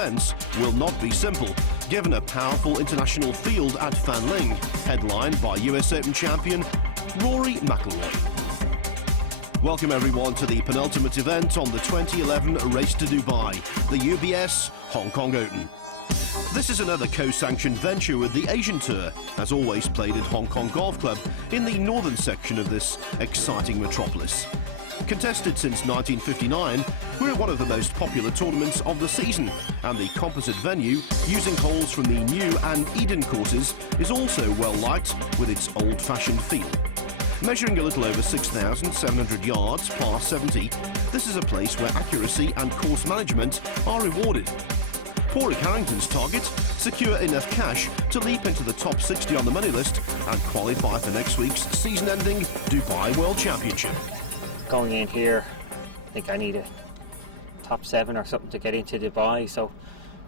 Defence will not be simple, given a powerful international field at Fanling, headlined by US Open champion Rory Mcilroy. Welcome everyone to the penultimate event on the 2011 Race to Dubai, the UBS Hong Kong Open. This is another co-sanctioned venture with the Asian Tour, as always played at Hong Kong Golf Club in the northern section of this exciting metropolis. Contested since 1959, we're one of the most popular tournaments of the season, and the composite venue, using holes from the new and Eden courses, is also well liked with its old-fashioned feel. Measuring a little over 6,700 yards, par 70, this is a place where accuracy and course management are rewarded. Padraig Harrington's target: secure enough cash to leap into the top 60 on the money list and qualify for next week's season-ending Dubai World Championship. Going in here, I think I need a top 7 or something to get into Dubai, so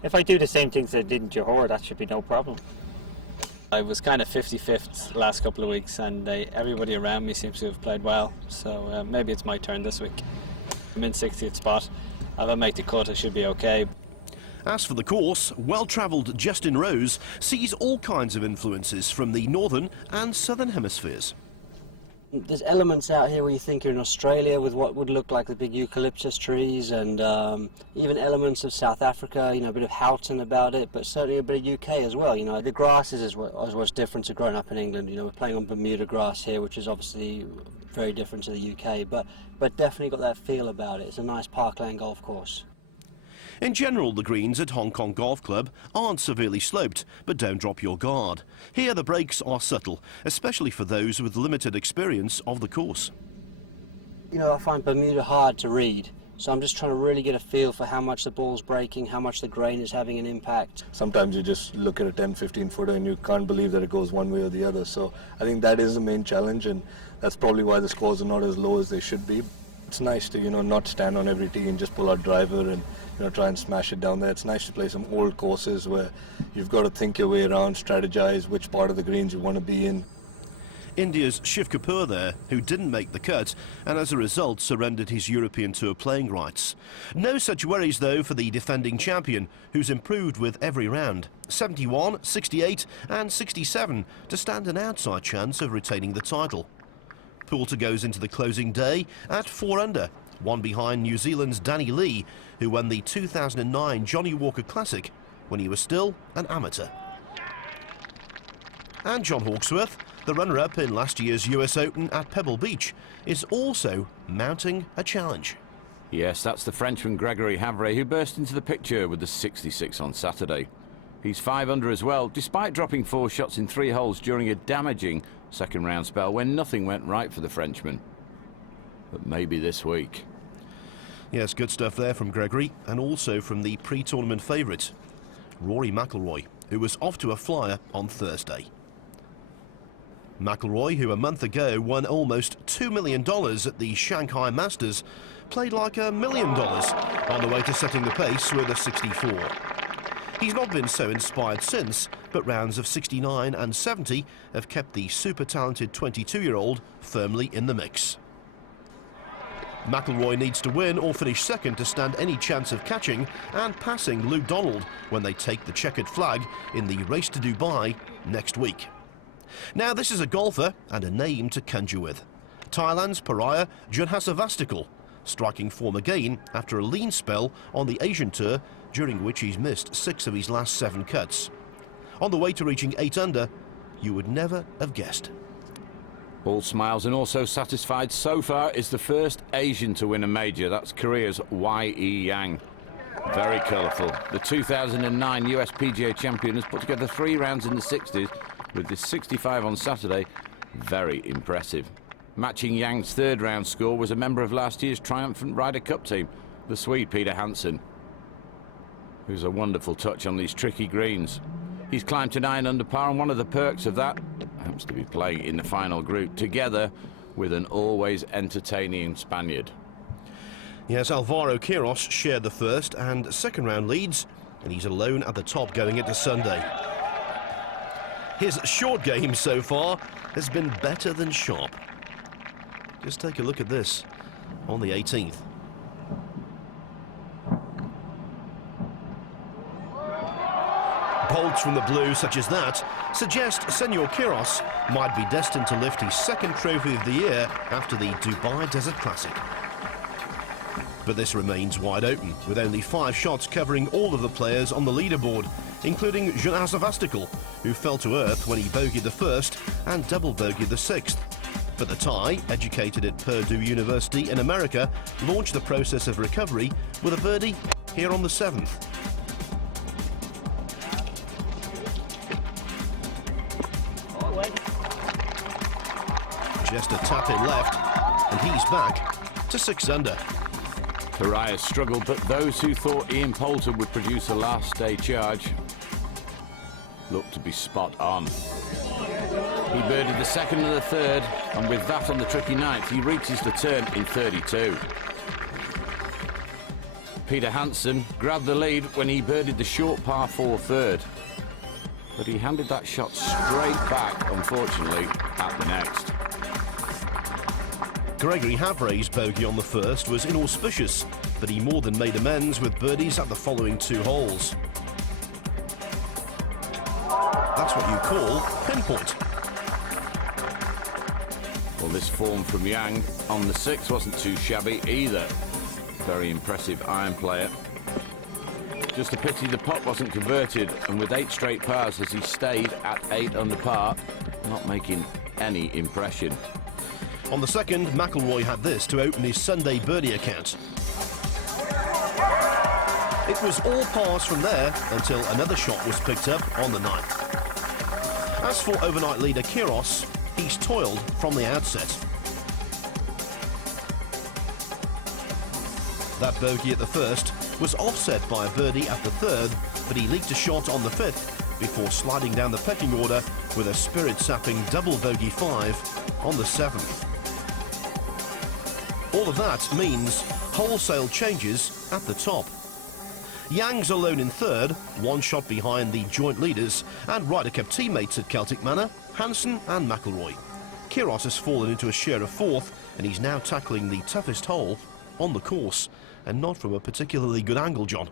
if I do the same things I did in Johor, that should be no problem. I was kind of 55th last couple of weeks, and everybody around me seems to have played well, so maybe it's my turn this week. I'm in 60th spot. If I make the cut, I should be okay. As for the course, well-travelled Justin Rose sees all kinds of influences from the northern and southern hemispheres. There's elements out here where you think you're in Australia with what would look like the big eucalyptus trees, and even elements of South Africa, you know, a bit of Houghton about it, but certainly a bit of UK as well. You know, the grasses is what's different to growing up in England. You know, we're playing on Bermuda grass here, which is obviously very different to the UK, but definitely got that feel about it. It's a nice parkland golf course. In general, the greens at Hong Kong Golf Club aren't severely sloped, but don't drop your guard. Here the breaks are subtle, especially for those with limited experience of the course. You know, I find Bermuda hard to read, so I'm just trying to really get a feel for how much the ball's breaking, how much the grain is having an impact. Sometimes you just look at a 10-15 footer and you can't believe that it goes one way or the other, so I think that is the main challenge, and that's probably why the scores are not as low as they should be. It's nice to, you know, not stand on every tee and just pull out driver and, you know, try and smash it down there. It's nice to play some old courses where you've got to think your way around, strategize which part of the greens you want to be in. India's Shiv Kapur there, who didn't make the cut and as a result surrendered his European Tour playing rights. No such worries though for the defending champion, who's improved with every round. 71, 68 and 67 to stand an outside chance of retaining the title. Poulter goes into the closing day at 4 under, one behind New Zealand's Danny Lee, who won the 2009 Johnny Walker Classic when he was still an amateur. And John Hawksworth, the runner-up in last year's US Open at Pebble Beach, is also mounting a challenge. Yes, that's the Frenchman Gregory Havre, who burst into the picture with the 66 on Saturday. He's 5 under as well, despite dropping 4 shots in 3 holes during a damaging second round spell when nothing went right for the Frenchman. But maybe this week. Yes, good stuff there from Gregory, and also from the pre-tournament favourite, Rory Mcilroy, who was off to a flyer on Thursday. Mcilroy, who a month ago won almost $2 million at the Shanghai Masters, played like $1 million on the way to setting the pace with a 64. He's not been so inspired since, but rounds of 69 and 70 have kept the super-talented 22-year-old firmly in the mix. Mcilroy needs to win or finish second to stand any chance of catching and passing Luke Donald when they take the checkered flag in the Race to Dubai next week. Now this is a golfer and a name to conjure with. Thailand's pariah Junhasavastikul, striking form again after a lean spell on the Asian Tour, during which he's missed 6 of his last 7 cuts. On the way to reaching 8 under, you would never have guessed. All smiles and also satisfied so far is the first Asian to win a major. That's Korea's Y.E. Yang. Very colourful. The 2009 US PGA champion has put together 3 rounds in the 60s, with this 65 on Saturday very impressive. Matching Yang's 3rd round score was a member of last year's triumphant Ryder Cup team, the Swede Peter Hansen, who's a wonderful touch on these tricky greens. He's climbed to 9 under par, and one of the perks of that happens to be playing in the final group together with an always entertaining Spaniard. Yes, Alvaro Quiros shared the 1st and 2nd round leads, and he's alone at the top going into Sunday. His short game so far has been better than sharp. Just take a look at this on the 18th. bolts from the blue such as that suggest Senor Quiros might be destined to lift his second trophy of the year after the Dubai Desert Classic. But this remains wide open, with only 5 shots covering all of the players on the leaderboard, including Jonas Avastical, who fell to earth when he bogeyed the first and double bogeyed the 6th. But the Thai, educated at Purdue University in America, launched the process of recovery with a birdie here on the 7th. Just a tap in left, and he's back to 6 under. Pariah struggled, but those who thought Ian Poulter would produce a last-day charge looked to be spot on. He birdied the 2nd and the 3rd, and with that on the tricky 9th, he reaches the turn in 32. Peter Hansen grabbed the lead when he birdied the short par 4 3rd, but he handed that shot straight back, unfortunately, at the next. Gregory Havray's bogey on the 1st was inauspicious, but he more than made amends with birdies at the following 2 holes. That's what you call pinpoint. Well, this form from Yang on the 6th wasn't too shabby either. Very impressive iron player. Just a pity the putt wasn't converted, and with 8 straight pars as he stayed at 8 under par, not making any impression. On the 2nd, McIlroy had this to open his Sunday birdie account. It was all pars from there until another shot was picked up on the 9th. As for overnight leader Quiros, he's toiled from the outset. That bogey at the 1st was offset by a birdie at the 3rd, but he leaked a shot on the 5th before sliding down the pecking order with a spirit-sapping double bogey 5 on the 7th. All of that means wholesale changes at the top. Yang's alone in 3rd, 1 shot behind the joint leaders and Ryder Cup teammates at Celtic Manor, Hansen and McIlroy. Quiros has fallen into a share of 4th, and he's now tackling the toughest hole on the course, and not from a particularly good angle, John.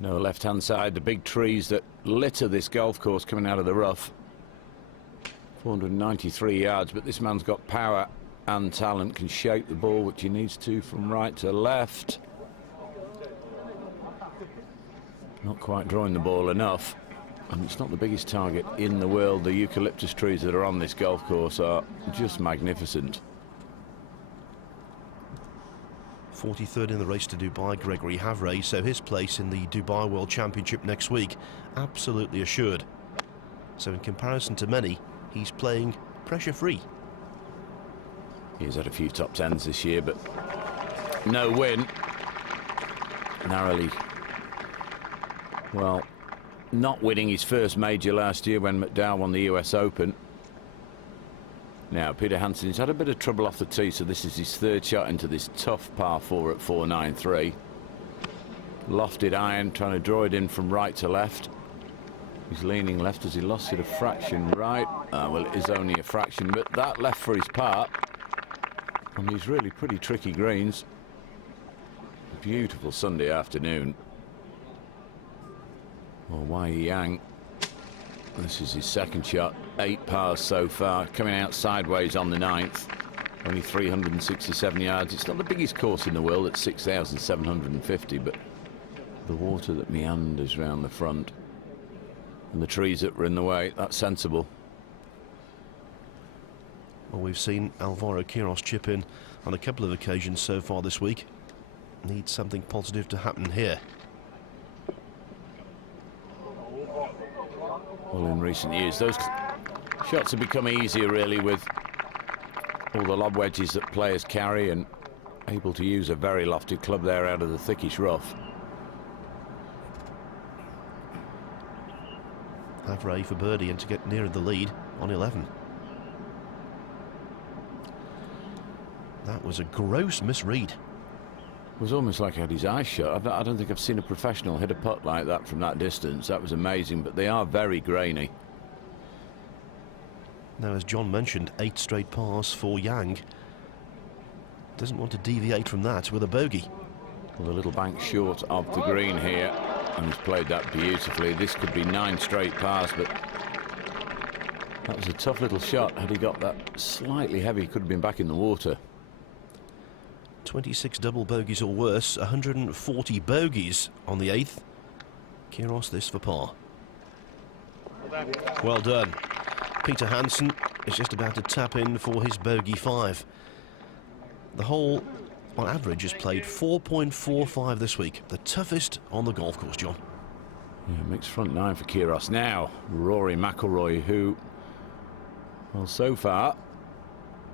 No, left-hand side, the big trees that litter this golf course coming out of the rough. 493 yards, but this man's got power and talent, can shape the ball, which he needs to, from right to left. Not quite drawing the ball enough, and it's not the biggest target in the world. The eucalyptus trees that are on this golf course are just magnificent. 43rd in the race to Dubai, Gregory Havray, so his place in the Dubai World Championship next week absolutely assured. So in comparison to many, he's playing pressure-free. He's had a few top 10s this year, but no win. Narrowly, well, not winning his first major last year when McDowell won the US Open. Now, Peter Hansen's had a bit of trouble off the tee, so this is his 3rd shot into this tough par 4 at 493. Lofted iron, trying to draw it in from right to left. He's leaning left as he lost it a fraction right. Well, it is only a fraction, but that left for his part on these really pretty tricky greens. A beautiful Sunday afternoon. Well, Wai Yang, this is his 2nd shot, 8 pars so far, coming out sideways on the 9th. Only 367 yards. It's not the biggest course in the world at 6,750, but the water that meanders round the front and the trees that were in the way, that's sensible. Well, we've seen Alvaro Quiros chip in on a couple of occasions so far this week. Needs something positive to happen here. Well, in recent years, those shots have become easier, really, with all the lob wedges that players carry and able to use a very lofted club there out of the thickish rough. Havray for birdie and to get nearer the lead on 11. That was a gross misread. It was almost like he had his eyes shut. I don't think I've seen a professional hit a putt like that from that distance. That was amazing, but they are very grainy. Now, as John mentioned, 8 straight pars for Yang. Doesn't want to deviate from that with a bogey. Well, a little bank short of the green here. And he's played that beautifully. This could be 9 straight pars, but that was a tough little shot. Had he got that slightly heavy, he could have been back in the water. 26 double bogeys or worse, 140 bogeys on the 8th. Kyrgios this for par. Well done. Peter Hansen is just about to tap in for his bogey 5. The hole, on average, has played 4.45 this week, the toughest on the golf course, John. Yeah, mixed front 9 for Kyrgios. Now, Rory Mcilroy, who, well, so far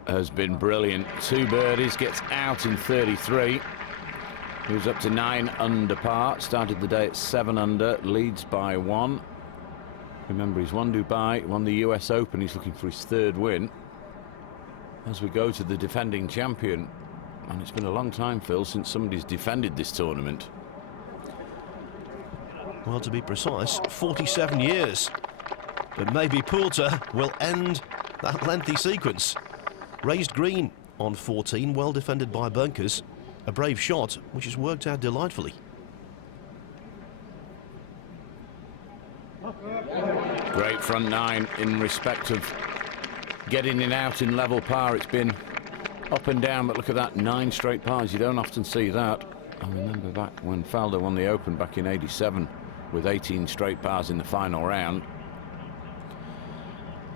has been brilliant. 2 birdies, gets out in 33. Moves up to 9 under par. Started the day at 7 under, leads by 1. Remember, he's won Dubai, won the US Open. He's looking for his 3rd win. As we go to the defending champion, and it's been a long time, Phil, since somebody's defended this tournament. Well, to be precise, 47 years. But maybe Poulter will end that lengthy sequence. Raised green on 14, well defended by bunkers. A brave shot, which has worked out delightfully. Great front 9 in respect of getting it out in level par. It's been up and down, but look at that, 9 straight pars. You don't often see that. I remember back when Faldo won the Open back in '87 with 18 straight pars in the final round.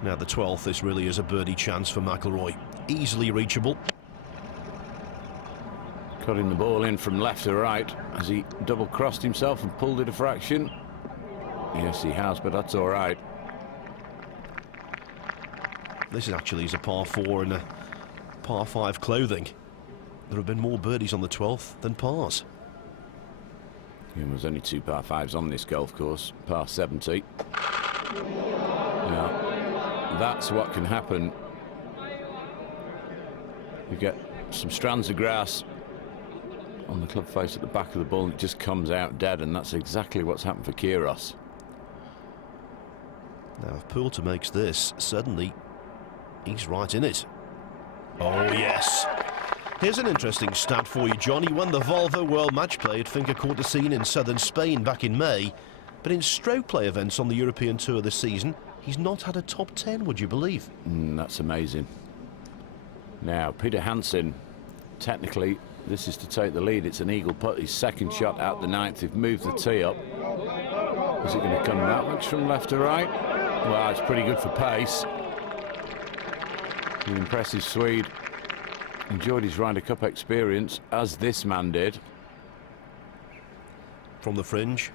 Now the 12th, this really is a birdie chance for McIlroy. Easily reachable. Cutting the ball in from left to right as he double-crossed himself and pulled it a fraction. Yes, he has, but that's all right. This is actually a par 4 and a par 5 clothing. There have been more birdies on the 12th than pars. Yeah, there's only 2 par 5s on this golf course, par 70. Now, that's what can happen. You get some strands of grass on the club face at the back of the ball and it just comes out dead, and that's exactly what's happened for Kyrgios. Now if Poulter makes this, suddenly he's right in it. Oh yes. Here's an interesting stat for you, John. He won the Volvo World Match Play at Finca Cortesín in southern Spain back in May, but in stroke play events on the European Tour this season, he's not had a top 10, would you believe? That's amazing. Now, Peter Hansen, technically, this is to take the lead. It's an eagle putt. His 2nd shot out the 9th. They've moved the tee up. Is it going to come that much from left to right? Well, it's pretty good for pace. The impressive Swede enjoyed his Ryder Cup experience, as this man did. From the fringe.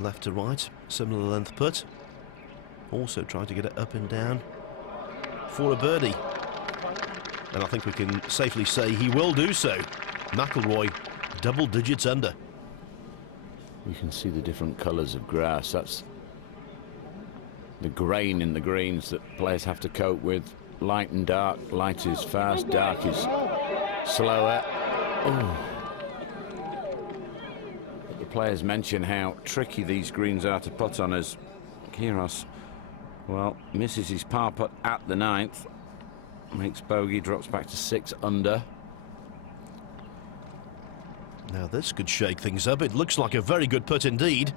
Left to right, similar length putt. Also trying to get it up and down for a birdie. And I think we can safely say he will do so. McIlroy, double digits under. You can see the different colours of grass. That's the grain in the greens that players have to cope with. Light and dark. Light is fast, dark is slower. Ooh. But the players mention how tricky these greens are to putt on, as Kyrgios, well, misses his par putt at the 9th. Makes bogey, drops back to 6 under. Now this could shake things up. It looks like a very good putt indeed.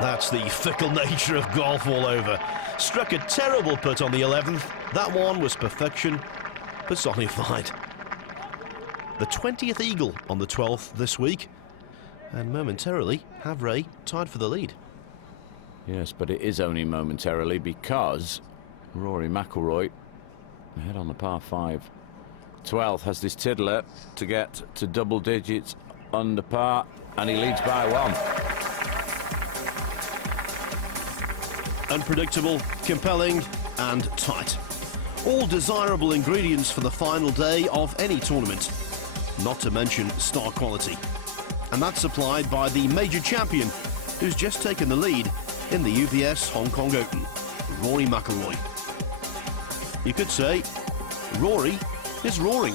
That's the fickle nature of golf all over. Struck a terrible putt on the 11th. That one was perfection personified. The 20th eagle on the 12th this week. And momentarily, Havre tied for the lead. Yes, but it is only momentarily, because Rory Mcilroy, ahead on the par 5. 12th has this tiddler to get to double digits under par, and he leads by 1. Unpredictable, compelling and tight. All desirable ingredients for the final day of any tournament, not to mention star quality. And that's supplied by the major champion who's just taken the lead in the UBS Hong Kong Open, Rory Mcilroy. You could say Rory is roaring.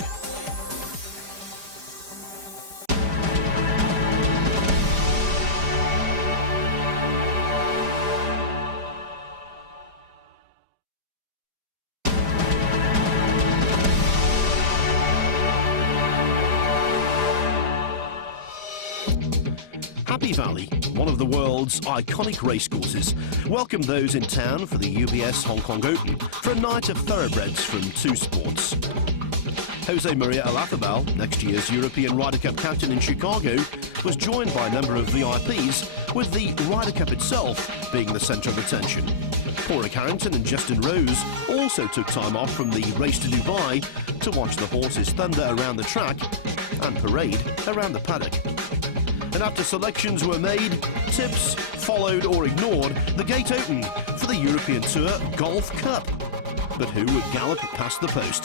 Happy Valley, one of the world's iconic racecourses, welcomed those in town for the UBS Hong Kong Open for a night of thoroughbreds from two sports. Jose Maria Olazabal, next year's European Ryder Cup captain in Chicago, was joined by a number of VIPs, with the Ryder Cup itself being the centre of attention. Paul Harrington and Justin Rose also took time off from the race to Dubai to watch the horses thunder around the track and parade around the paddock. And after selections were made, tips followed or ignored the gate opened for the European Tour Golf Cup. But who would gallop past the post?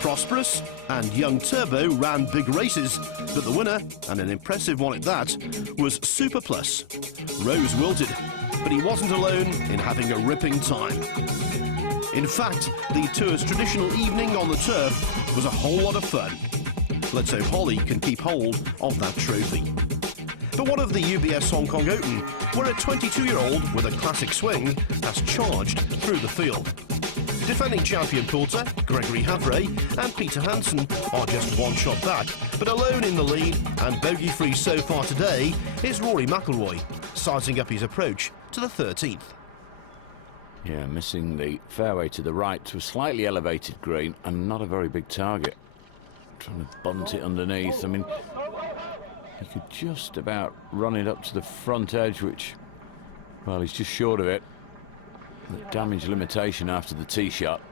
Prosperous and Young Turbo ran big races, but the winner, and an impressive one at that, was Super Plus. Rose wilted, but he wasn't alone in having a ripping time. In fact, the Tour's traditional evening on the turf was a whole lot of fun. Let's hope Holly can keep hold of that trophy. But what of the UBS Hong Kong Open, where a 22-year-old with a classic swing has charged through the field? Defending champion Poulter, Gregory Havre and Peter Hansen are just one shot back, but alone in the lead and bogey-free so far today is Rory Mcilroy, sizing up his approach to the 13th. Yeah, missing the fairway to the right to a slightly elevated green and not a very big target. Trying to bunt it underneath. I mean, he could just about run it up to the front edge, which, well, he's just short of it. The damage limitation after the tee shot.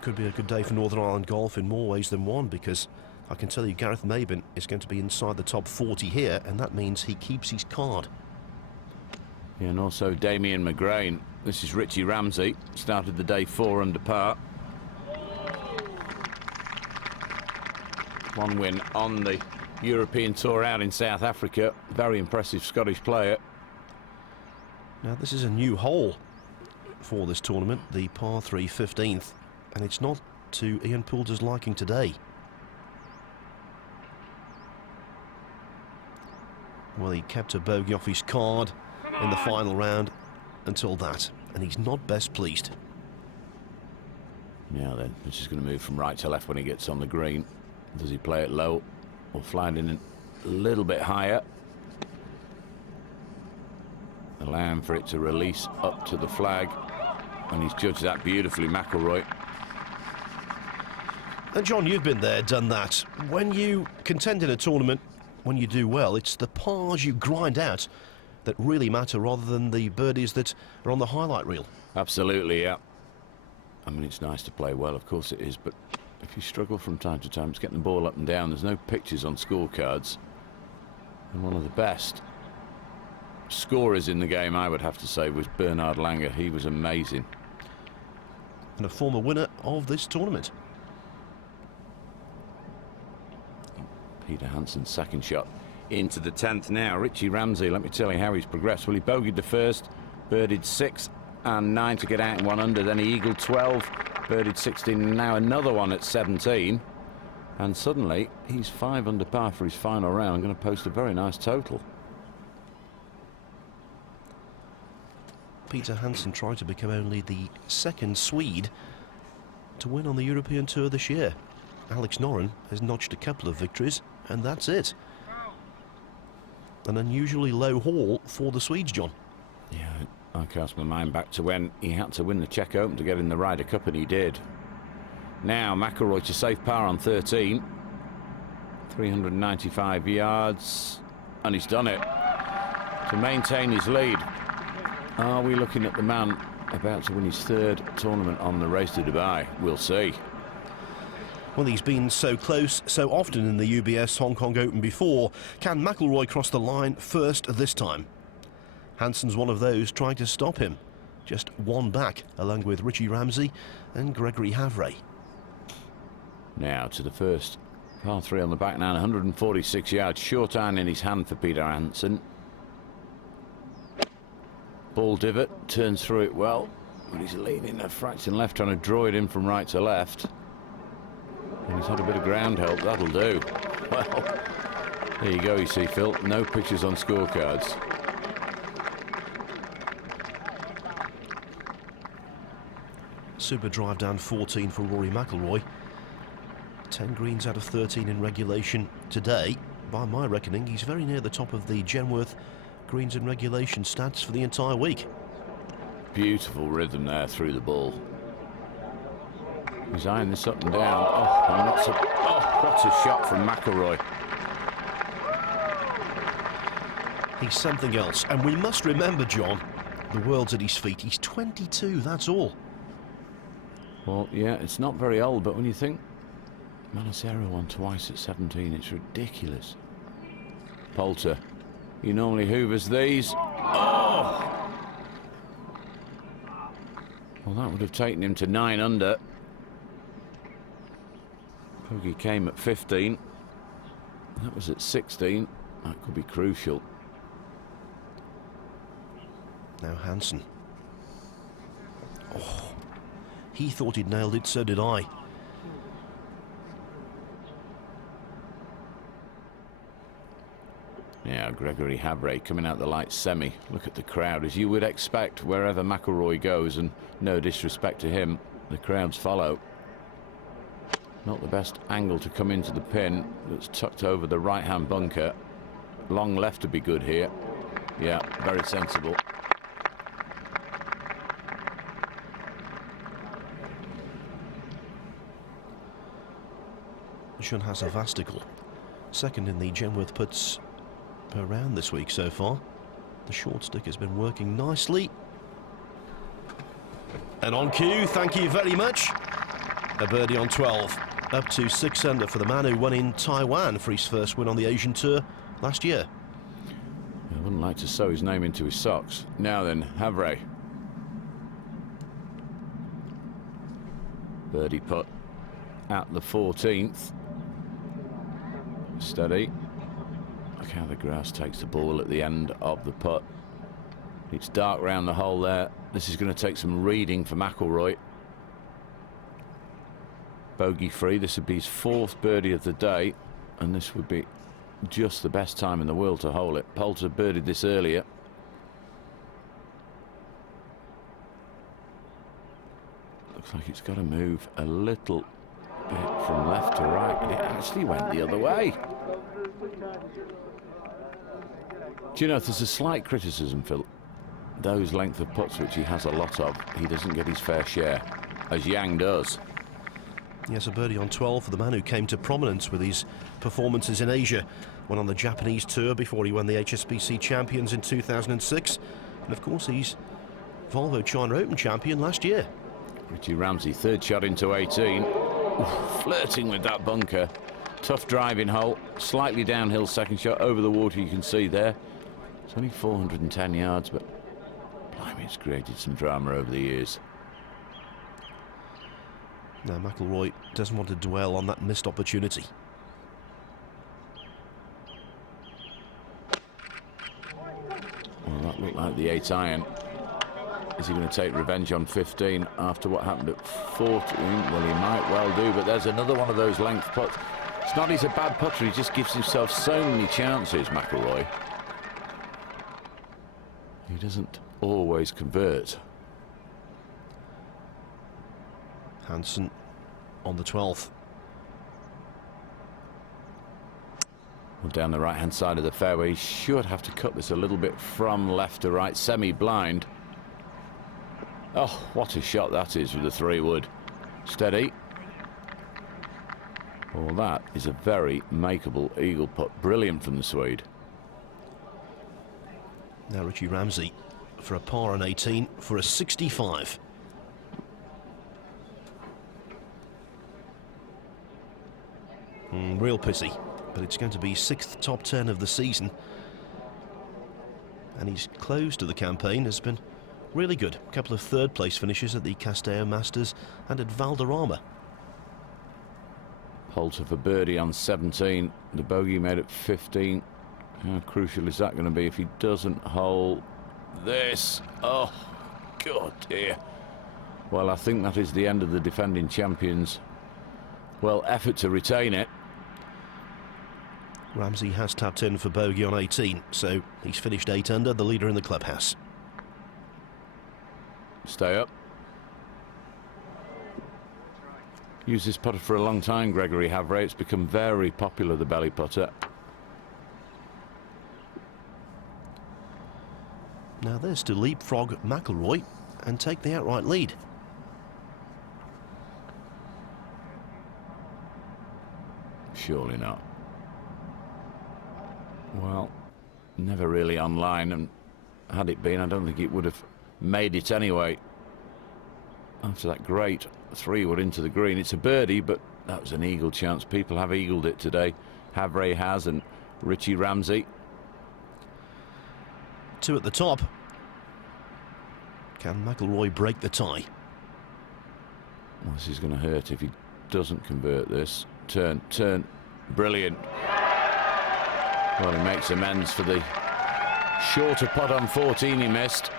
Could be a good day for Northern Ireland golf in more ways than one, because I can tell you Gareth Maben is going to be inside the top 40 here, and that means he keeps his card. Yeah, and also Damien McGrain. This is Richie Ramsey. Started the day 4 under par. One win on the European Tour out in South Africa. Very impressive Scottish player. Now this is a new hole for this tournament, the par 3 15th, and it's not to Ian Poulter's liking today. Well, he kept a bogey off his card in the final round until that, and he's not best pleased. Now then, this is going to move from right to left when he gets on the green. Does he play it low or fly it in a little bit higher? Allowing for it to release up to the flag, and he's judged that beautifully, McIlroy. And John, you've been there, done that. When you contend in a tournament, when you do well, it's the pars you grind out that really matter rather than the birdies that are on the highlight reel. Absolutely, yeah. I mean, it's nice to play well, of course it is, but if you struggle from time to time, it's getting the ball up and down. There's no pictures on scorecards. And one of the best scorers in the game, I would have to say, was Bernard Langer. He was amazing. And a former winner of this tournament. Peter Hansen's second shot into the 10th now. Richie Ramsey, let me tell you how he's progressed. Well, he bogeyed the first, birdied 6 and 9 to get out in 1 under. Then he eagled 12, birdied 16, and now another one at 17. And suddenly, he's 5 under par for his final round. I'm going to post a very nice total. Peter Hansen tried to become only the second Swede to win on the European Tour this year. Alex Noren has notched a couple of victories, and that's it. An unusually low haul for the Swedes, John. Yeah, I cast my mind back to when he had to win the Czech Open to get in the Ryder Cup, and he did. Now McIlroy to safe par on 13. 395 yards, and he's done it to maintain his lead. Are we looking at the man about to win his 3rd tournament on the race to Dubai? We'll see. Well, he's been so close so often in the UBS Hong Kong Open before. Can McIlroy cross the line first this time? Hansen's one of those trying to stop him. Just one back, along with Richie Ramsey and Gregory Havre. Now to the first par 3 on the back nine, 146 yards. Short iron in his hand for Peter Hansen. Ball divot, turns through it well, but he's leaning a fraction left, trying to draw it in from right to left. And he's had a bit of ground help, that'll do. Well, there you go, you see, Phil. No pictures on scorecards. Super drive down 14 for Rory McIlroy. 10 greens out of 13 in regulation today. by my reckoning, he's very near the top of the Genworth greens and regulation stats for the entire week. Beautiful rhythm there through the ball. He's eyeing this up and down. Oh, and what a shot from McIlroy. He's something else, and we must remember, John, the world's at his feet. He's 22, that's all. Well, yeah, it's not very old, but when you think Mcilroy won twice at 17, it's ridiculous. Poulter, he normally hoovers these. Oh! Well, that would have taken him to 9 under. Bogey came at 15. That was at 16. That could be crucial. Now Hansen. Oh, he thought he'd nailed it, so did I. Yeah, Gregory Havre coming out the light semi. Look at the crowd, as you would expect wherever McIlroy goes, and no disrespect to him, the crowds follow. Not the best angle to come into the pin. That's tucked over the right-hand bunker. Long left to be good here. Yeah, very sensible. Sean has a Vastical, second in the Genworth putts per round this week so far. The short stick has been working nicely. And on cue, thank you very much. A birdie on 12, up to 6 under for the man who won in Taiwan for his first win on the Asian Tour last year. I wouldn't like to sew his name into his socks. Now then, Havre. Birdie putt at the 14th. Steady. Look how the grass takes the ball at the end of the putt. It's dark round the hole there. This is going to take some reading for McIlroy. Bogey free. This would be his 4th birdie of the day, and this would be just the best time in the world to hole it. Poulter birdied this earlier. Looks like it's got to move a little bit from left to right, but it actually went the other way. Do you know, there's a slight criticism for those length of putts, which he has a lot of. He doesn't get his fair share, as Yang does. Yes, a birdie on 12 for the man who came to prominence with his performances in Asia. Went on the Japanese tour before he won the HSBC Champions in 2006. And of course, he's Volvo China Open champion last year. Richie Ramsey, 3rd shot into 18. Ooh, flirting with that bunker. Tough driving hole. Slightly downhill 2nd shot over the water, you can see there. It's only 410 yards, but blimey, it's created some drama over the years. Now McIlroy doesn't want to dwell on that missed opportunity. Well, that looked like the 8-iron. Is he going to take revenge on 15 after what happened at 14? Well, he might well do, but there's another one of those length putts. It's not he's a bad putter, he just gives himself so many chances, McIlroy. He doesn't always convert. Hansen on the 12th. Well, down the right-hand side of the fairway, he should have to cut this a little bit from left to right, semi-blind. Oh, what a shot that is with the 3-wood. Steady. Well, that is a very makeable eagle putt. Brilliant from the Swede. Now Richie Ramsey for a par on 18 for a 65. Real pity, but it's going to be 6th top 10 of the season. And his close to the campaign has been really good. A couple of 3rd place finishes at the Castello Masters and at Valderrama. Poulter for birdie on 17. The bogey made at 15. How crucial is that going to be if he doesn't hole this? Oh, God dear. Well, I think that is the end of the defending champions. Well, effort to retain it. Ramsey has tapped in for bogey on 18, so he's finished 8 under, the leader in the clubhouse. Stay up. Used this putter for a long time, Gregory Havre. It's become very popular, the belly putter. Now there's to leapfrog McIlroy and take the outright lead. Surely not. Well, never really online, and had it been, I don't think it would have made it anyway. After that great 3-wood into the green, it's a birdie, but that was an eagle chance. People have eagled it today. Havre has, and Richie Ramsey. 2 at the top. Can McIlroy break the tie? Well, this is going to hurt if he doesn't convert this. Turn, brilliant. Well, he makes amends for the shorter putt on 14 he missed.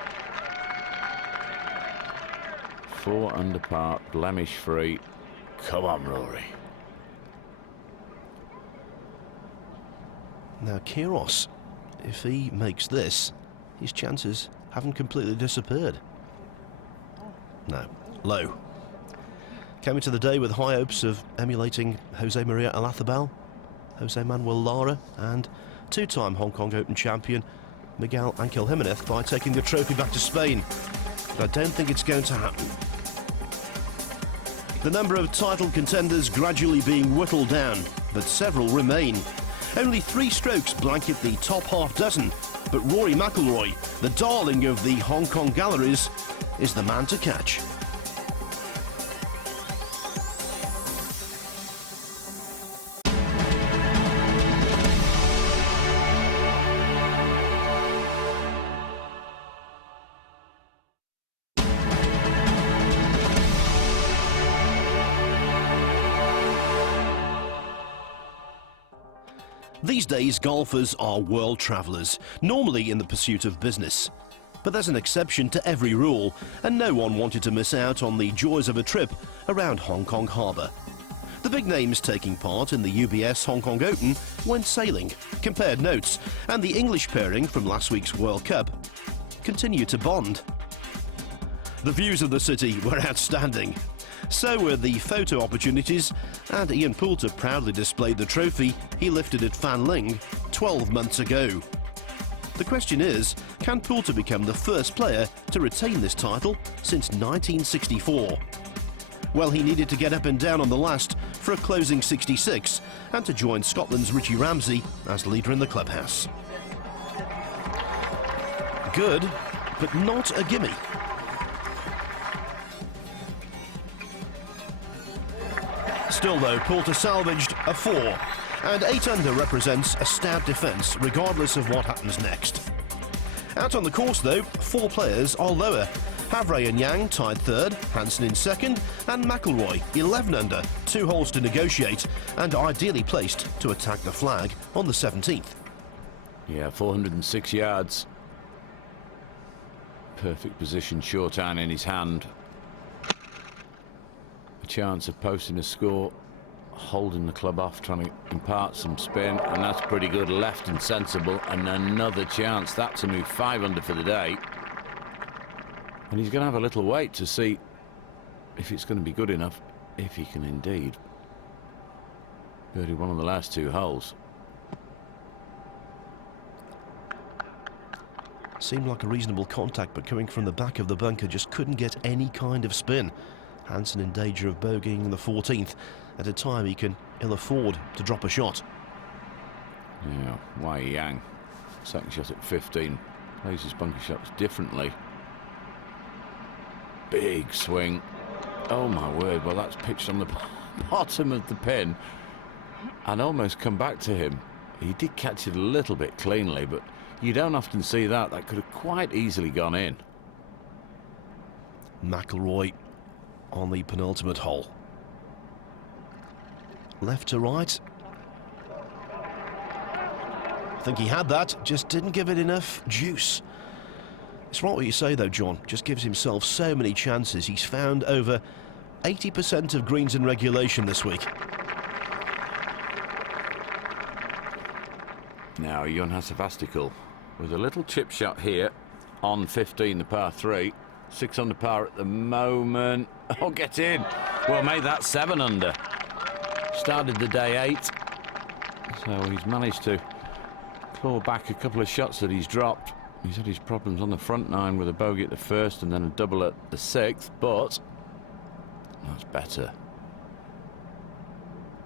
4 under par, blemish free. Come on, Rory. Now Kyrgios, if he makes this, his chances haven't completely disappeared. No, low. Came into the day with high hopes of emulating Jose Maria Olazabal, Jose Manuel Lara and 2-time Hong Kong Open champion Miguel Ángel Jiménez by taking the trophy back to Spain. But I don't think it's going to happen. The number of title contenders gradually being whittled down, but several remain. Only 3 strokes blanket the top half dozen, but Rory McIlroy, the darling of the Hong Kong galleries, is the man to catch. These days, golfers are world travellers, normally in the pursuit of business. But there's an exception to every rule, and no one wanted to miss out on the joys of a trip around Hong Kong Harbour. The big names taking part in the UBS Hong Kong Open went sailing, compared notes, and the English pairing from last week's World Cup continue to bond. The views of the city were outstanding. So were the photo opportunities, and Ian Poulter proudly displayed the trophy he lifted at Fanling 12 months ago. The question is, can Poulter become the first player to retain this title since 1964? Well, he needed to get up and down on the last for a closing 66 and to join Scotland's Richie Ramsey as leader in the clubhouse. Good, but not a gimme. Still though, Poulter salvaged a 4, and 8 under represents a stout defence regardless of what happens next. Out on the course though, 4 players are lower. Havre and Yang tied 3rd, Hansen in 2nd, and McIlroy 11 under, 2 holes to negotiate, and ideally placed to attack the flag on the 17th. Yeah, 406 yards. Perfect position, short iron in his hand. A chance of posting a score, holding the club off, trying to impart some spin, and that's pretty good, left and sensible, and another chance, that to move 5 under for the day. And he's going to have a little wait to see if it's going to be good enough, if he can indeed birdie one of the last 2 holes. Seemed like a reasonable contact, but coming from the back of the bunker just couldn't get any kind of spin. Hansen in danger of bogeying the 14th at a time he can ill afford to drop a shot. Yeah, Wai Yang, second shot at 15, plays his bunker shots differently. Big swing. Oh my word, well that's pitched on the bottom of the pin and almost come back to him. He did catch it a little bit cleanly, but you don't often see that. That could have quite easily gone in. McIlroy on the penultimate hole. Left to right. I think he had that, just didn't give it enough juice. It's right what you say though, John, just gives himself so many chances. He's found over 80% of greens in regulation this week. Now Jon Hasevastical with a little chip shot here on 15, the par 3. 6 under par at the moment. Oh, get in. Well, made that 7 under. Started the day 8. So he's managed to claw back a couple of shots that he's dropped. He's had his problems on the front nine with a bogey at the first and then a double at the sixth, but that's better.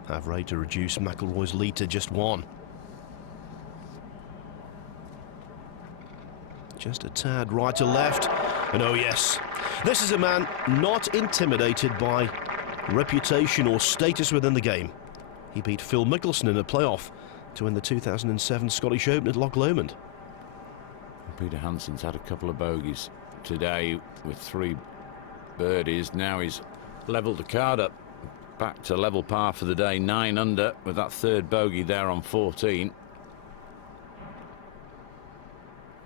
Havre to reduce McIlroy's lead to just one. Just a tad right to left, and oh yes, this is a man not intimidated by reputation or status within the game. He beat Phil Mickelson in a playoff to win the 2007 Scottish Open at Loch Lomond. Peter Hansen's had a couple of bogeys today with 3 birdies. Now he's levelled the card up back to level par for the day, 9 under with that 3rd bogey there on 14.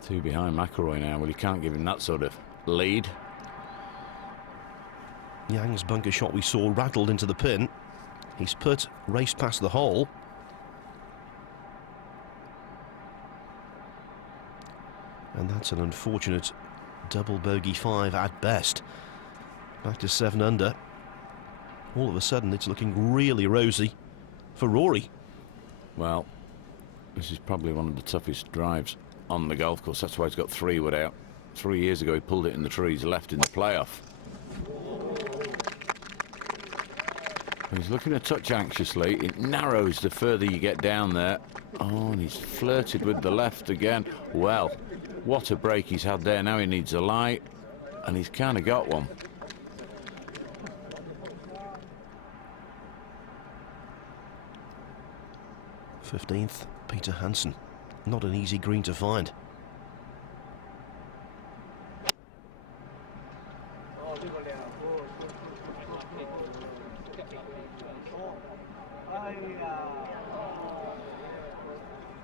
2 behind McIlroy now. Well, you can't give him that sort of lead. Yang's bunker shot we saw rattled into the pin. He's put raced past the hole. And that's an unfortunate double bogey 5 at best. Back to 7 under. All of a sudden it's looking really rosy for Rory. Well, this is probably one of the toughest drives on the golf course. That's why he's got 3 wood out. 3 years ago he pulled it in the trees, left in the playoff. He's looking a touch anxiously. It narrows the further you get down there. Oh, and he's flirted with the left again. Well, what a break he's had there. Now he needs a lie, and he's kind of got one. '15th, Peter Hansen. Not an easy green to find.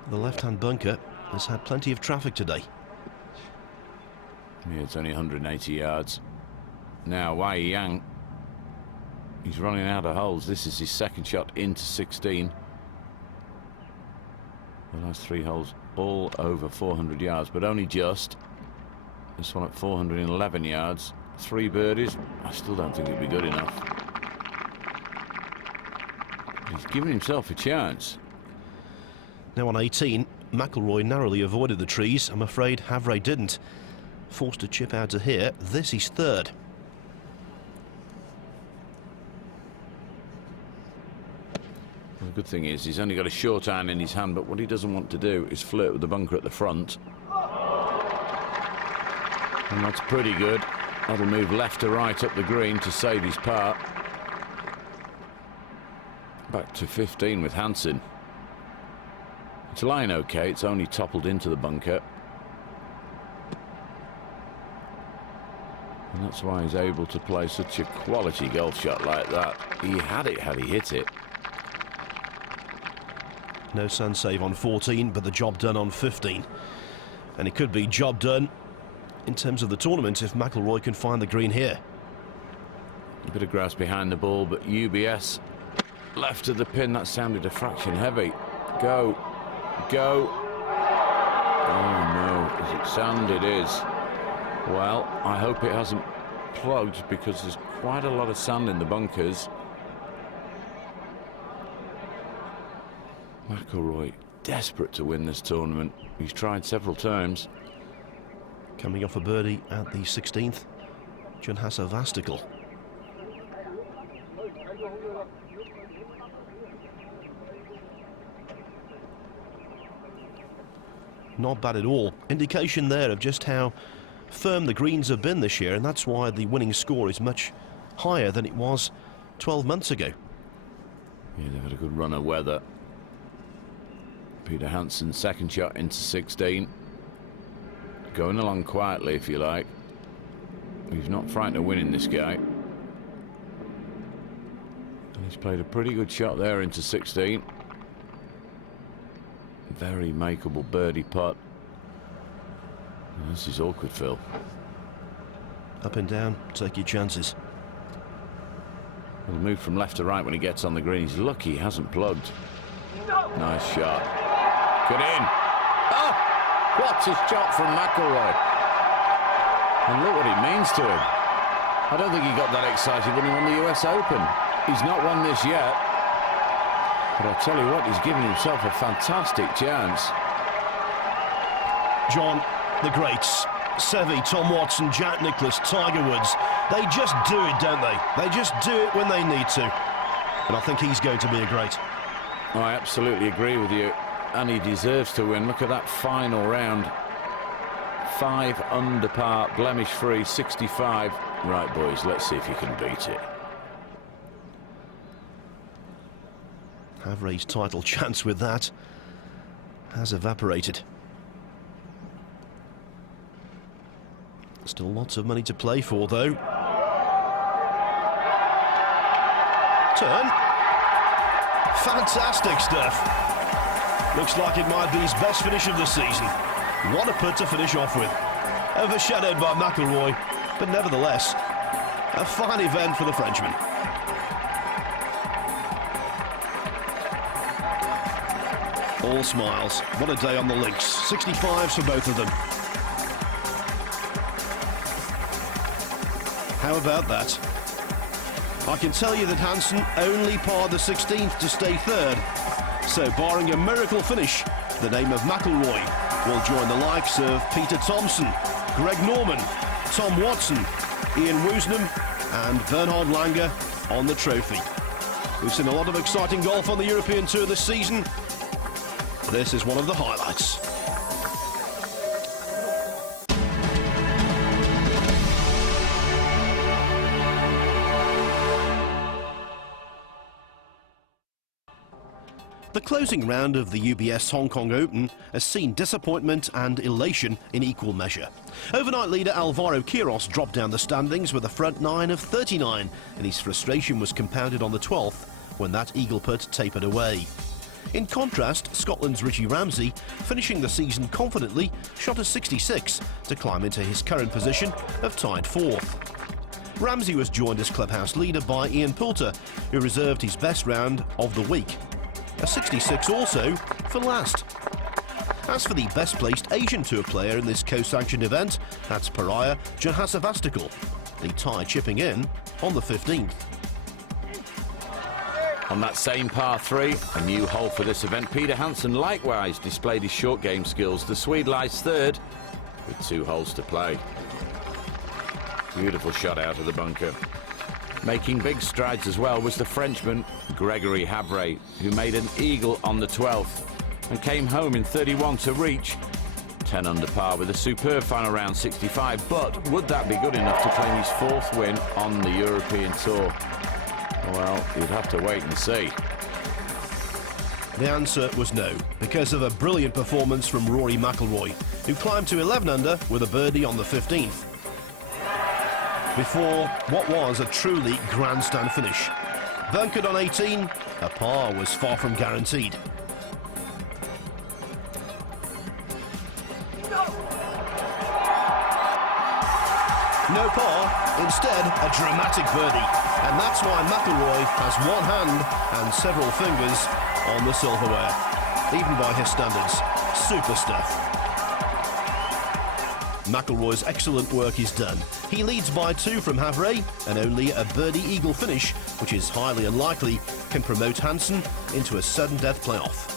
The left-hand bunker has had plenty of traffic today. Yeah, it's only 180 yards. Now, Wai Yang, he's running out of holes. This is his 2nd shot into 16. The last 3 holes all over 400 yards, but only just. This one at 411 yards. 3 birdies. I still don't think it'd be good enough. He's giving himself a chance. Now on 18, McIlroy narrowly avoided the trees. I'm afraid Havre didn't. Forced to chip out to here. This is 3rd. Well, the good thing is he's only got a short iron in his hand, but what he doesn't want to do is flirt with the bunker at the front. And that's pretty good. That'll move left to right up the green to save his par. Back to 15 with Hansen. It's lying okay, it's only toppled into the bunker. And that's why he's able to play such a quality golf shot like that. He had it had he hit it. No sun save on 14, but the job done on 15. And it could be job done in terms of the tournament if McIlroy can find the green here. A bit of grass behind the ball, but UBS left of the pin. That sounded a fraction heavy. Go. Go. Oh no, is it sand? It is. Well, I hope it hasn't plugged because there's quite a lot of sand in the bunkers. McIlroy desperate to win this tournament. He's tried several times. Coming off a birdie at the 16th, Junhasa Vastigal. Not bad at all. Indication there of just how firm the greens have been this year, and that's why the winning score is much higher than it was 12 months ago. Yeah, they've had a good run of weather. Peter Hansen's 2nd shot into 16. Going along quietly, if you like. He's not frightened of winning, this guy. And he's played a pretty good shot there into 16. Very makeable birdie putt. This is awkward, Phil. Up and down, take your chances. He'll move from left to right when he gets on the green. He's lucky he hasn't plugged. Nice shot. Good in. Oh! What a shot from McIlroy. And look what it means to him. I don't think he got that excited when he won the US Open. He's not won this yet. But I'll tell you what, he's given himself a fantastic chance. John, The greats, Seve, Tom Watson, Jack Nicklaus, Tiger Woods, they just do it, don't they? They just do it when they need to. And I think he's going to be a great. I absolutely agree with you, and he deserves to win. Look at that final round. 5 under par, blemish free, 65. Right, boys, let's see if you can beat it. Havray's title chance with that has evaporated. Still lots of money to play for, though. Turn. Fantastic stuff. Looks like it might be his best finish of the season. What a putt to finish off with. Overshadowed by McIlroy, but nevertheless, a fine event for the Frenchman. All smiles. What a day on the links. 65s for both of them. How about that? I can tell you that Hansen only parred the 16th to stay third. So barring a miracle finish, the name of McIlroy will join the likes of Peter Thompson, Greg Norman, Tom Watson, Ian Woosnam and Bernhard Langer on the trophy. We've seen a lot of exciting golf on the European Tour this season. This is one of the highlights. The closing round of the UBS Hong Kong Open has seen disappointment and elation in equal measure. Overnight leader Alvaro Quiros dropped down the standings with a front 9 of 39, and his frustration was compounded on the 12th when that eagle putt tapered away. In contrast, Scotland's Richie Ramsey, finishing the season confidently, shot a 66 to climb into his current position of tied 4th. Ramsey was joined as clubhouse leader by Ian Poulter, who reserved his best round of the week. A 66 also for last. As for the best placed Asian Tour player in this co-sanctioned event, that's pariah John Sevastopol, the tie chipping in on the 15th. On that same par 3, a new hole for this event, Peter Hansen likewise displayed his short game skills. The Swede lies third with 2 holes to play. Beautiful shot out of the bunker. Making big strides as well was the Frenchman Gregory Havray, who made an eagle on the 12th and came home in 31 to reach 10 under par with a superb final round 65. But would that be good enough to claim his 4th win on the European Tour? Well, you'd have to wait and see. The answer was no, because of a brilliant performance from Rory Mcilroy, who climbed to 11 under with a birdie on the 15th. Before what was a truly grandstand finish. Bunkered on 18, a par was far from guaranteed. No par, instead a dramatic birdie. And that's why McIlroy has one hand and several fingers on the silverware. Even by his standards, super stuff. McIlroy's excellent work is done. He leads by 2 from Havray, and only a birdie eagle finish, which is highly unlikely, can promote Hansen into a sudden death playoff.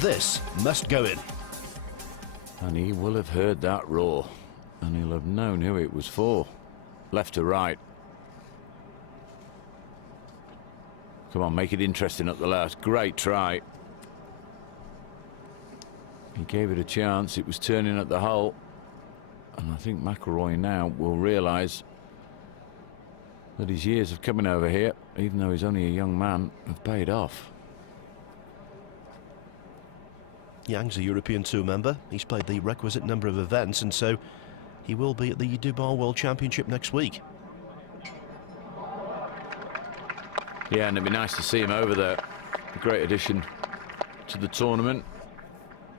This must go in. And he will have heard that roar, and he'll have known who it was for. Left to right. Come on, make it interesting at the last. Great try. He gave it a chance. It was turning at the hole. And I think McIlroy now will realise that his years of coming over here, even though he's only a young man, have paid off. Yang's a European Tour member. He's played the requisite number of events, and so he will be at the Dubai World Championship next week. Yeah, and it'd be nice to see him over there. A great addition to the tournament.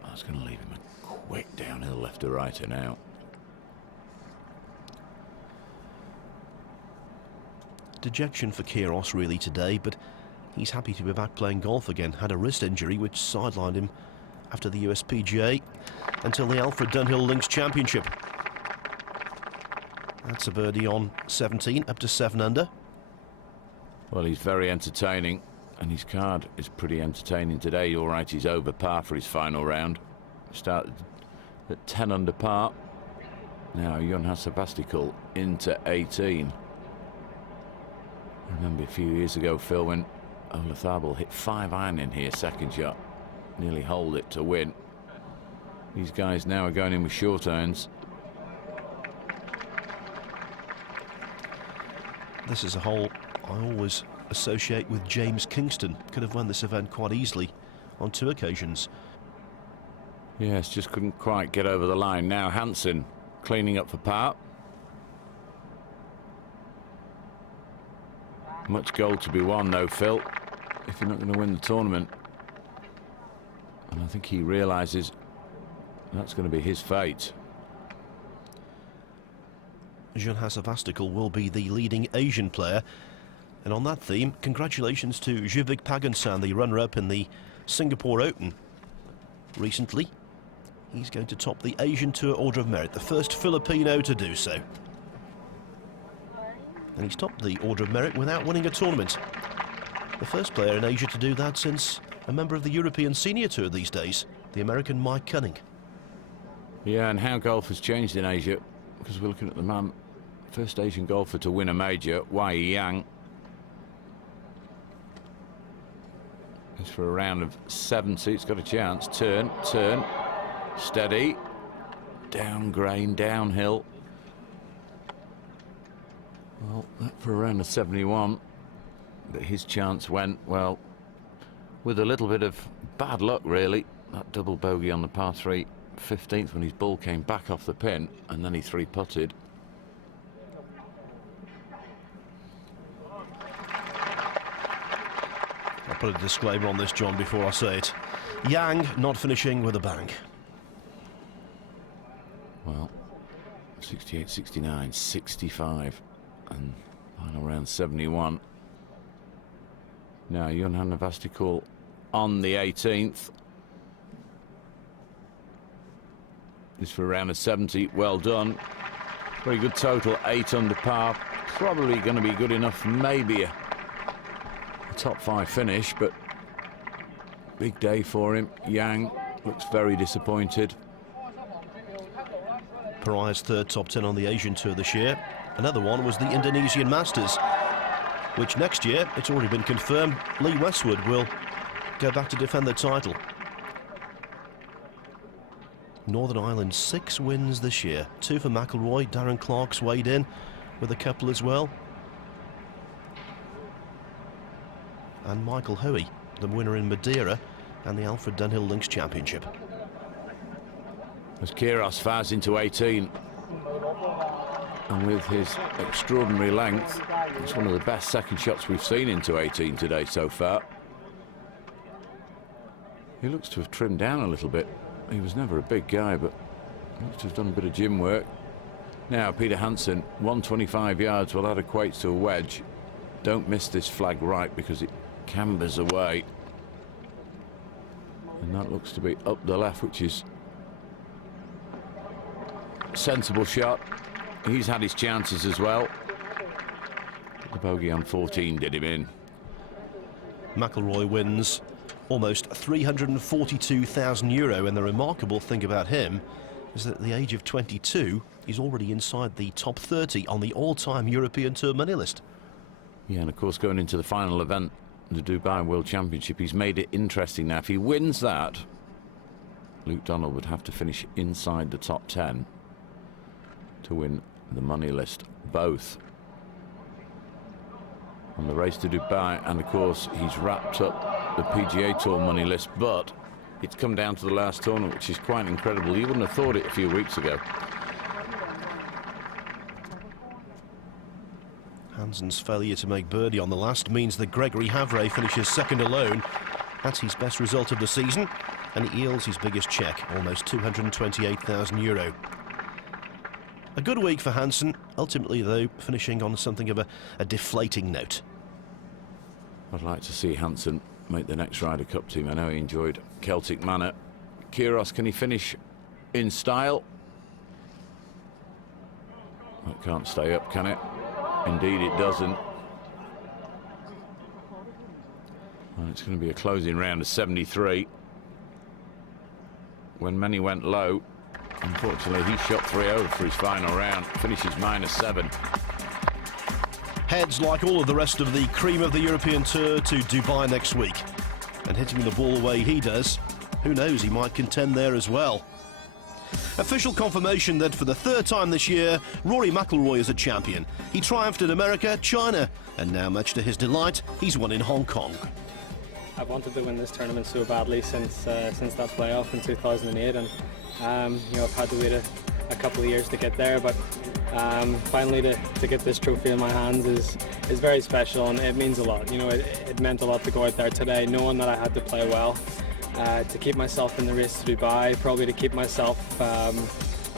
I was going to leave him a quick downhill left to righter now. Dejection for Quiros really today, but he's happy to be back playing golf again. Had a wrist injury which sidelined him after the USPGA until the Alfred Dunhill Links Championship. That's a birdie on 17, up to 7 under. Well, he's very entertaining, and his card is pretty entertaining today. All right, he's over par for his final round. Started at 10 under par. Now Johan Sebastian into 18. Remember a few years ago, Phil, when Olazabal hit 5-iron in here, second shot, nearly holed it to win. These guys now are going in with short irons. This is a hole I always associate with James Kingston. Could have won this event quite easily on 2 occasions. Yes, just couldn't quite get over the line. Now Hansen cleaning up for par. Much gold to be won though, Phil, if you're not going to win the tournament. And I think he realises that's going to be his fate. Johan Sebastian will be the leading Asian player. And on that theme, congratulations to Jivik Pagansan, the runner-up in the Singapore Open recently. He's going to top the Asian Tour Order of Merit, the first Filipino to do so. And he's topped the Order of Merit without winning a tournament. The first player in Asia to do that since a member of the European Senior Tour these days, the American Mike Cunning. Yeah, and how golf has changed in Asia, because we're looking at the man, first Asian golfer to win a major, Wei Yang. It's for a round of 70. It's got a chance. Turn, steady, down grain, downhill. Well, that for a round of 71. But his chance went, well, with a little bit of bad luck, really. That double bogey on the par 3, 15th, when his ball came back off the pin, and then he 3-putted. I'll put a disclaimer on this, John, before I say it. Yang not finishing with a bang. Well, 68, 69, 65, and final round 71. Now, Johan Sebastian on the 18th. This for a round of 70. Well done. Very good total, 8 under par. Probably going to be good enough, maybe a top 5 finish, but big day for him. Yang looks very disappointed. Pariah's third top 10 on the Asian Tour this year. Another one was the Indonesian Masters, which next year, it's already been confirmed, Lee Westwood will go back to defend the title. Northern Ireland 6 wins this year. 2 for McIlroy. Darren Clark's weighed in with a couple as well. And Michael Hoey, the winner in Madeira and the Alfred Dunhill Links Championship. As Kyrgios fires into 18, and with his extraordinary length, it's one of the best second shots we've seen into 18 today so far. He looks to have trimmed down a little bit. He was never a big guy, but looks to have done a bit of gym work. Now Peter Hansen, 125 yards, well that equates to a wedge. Don't miss this flag right because it cambers away. And that looks to be up the left, which is a sensible shot. He's had his chances as well. The bogey on 14 did him in. McIlroy wins almost €342,000, and the remarkable thing about him is that at the age of 22, he's already inside the top 30 on the all-time European Tour money list. Yeah, and of course going into the final event, the Dubai World Championship, he's made it interesting now. If he wins that, Luke Donald would have to finish inside the top 10 to win the money list, both on the race to Dubai, and of course he's wrapped up the PGA Tour money list, but it's come down to the last tournament, which is quite incredible. You wouldn't have thought it a few weeks ago. Hansen's failure to make birdie on the last means that Gregory Havre finishes second alone. That's his best result of the season, and he yields his biggest cheque, almost €228,000. A good week for Hansen, ultimately though finishing on something of a deflating note. I'd like to see Hansen make the next Ryder Cup team. I know he enjoyed Celtic Manor. Kyrgios, can he finish in style? That can't stay up, can it? Indeed it doesn't. Well, it's going to be a closing round of 73. When many went low, Unfortunately, he shot 3 over for his final round, finishes -7. Heads like all of the rest of the cream of the European Tour to Dubai next week. And hitting the ball the way he does, who knows, he might contend there as well. Official confirmation that for the third time this year, Rory Mcilroy is a champion. He triumphed in America, China, and now, much to his delight, he's won in Hong Kong. I've wanted to win this tournament so badly since that playoff in 2008, and you know, I've had to wait a couple of years to get there, but finally to get this trophy in my hands is very special, and it means a lot. You know, it meant a lot to go out there today, knowing that I had to play well, to keep myself in the race to Dubai, probably to keep myself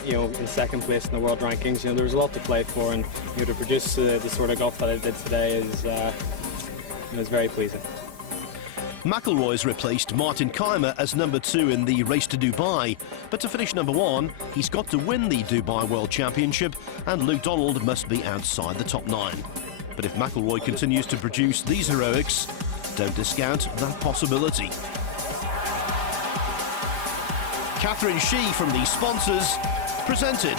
you know, in second place in the world rankings. You know, there was a lot to play for, and you know, to produce the sort of golf that I did today is very pleasing. McIlroy's replaced Martin Keimer as number 2 in the race to Dubai, but to finish number 1, he's got to win the Dubai World Championship, and Luke Donald must be outside the top 9. But if McIlroy continues to produce these heroics, don't discount that possibility. Catherine Shee from the sponsors presented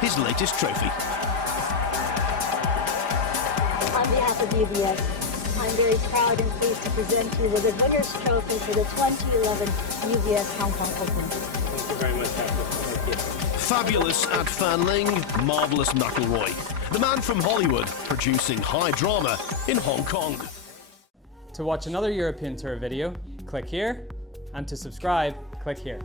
his latest trophy. On behalf of UBS, I'm very proud and pleased to present you with the winner's trophy for the 2011 UBS Hong Kong Open. Thank you very much, Thank you. Fabulous at Fanling, marvellous McIlroy. The man from Hollywood, producing high drama in Hong Kong. To watch another European Tour video, click here, and to subscribe, click here.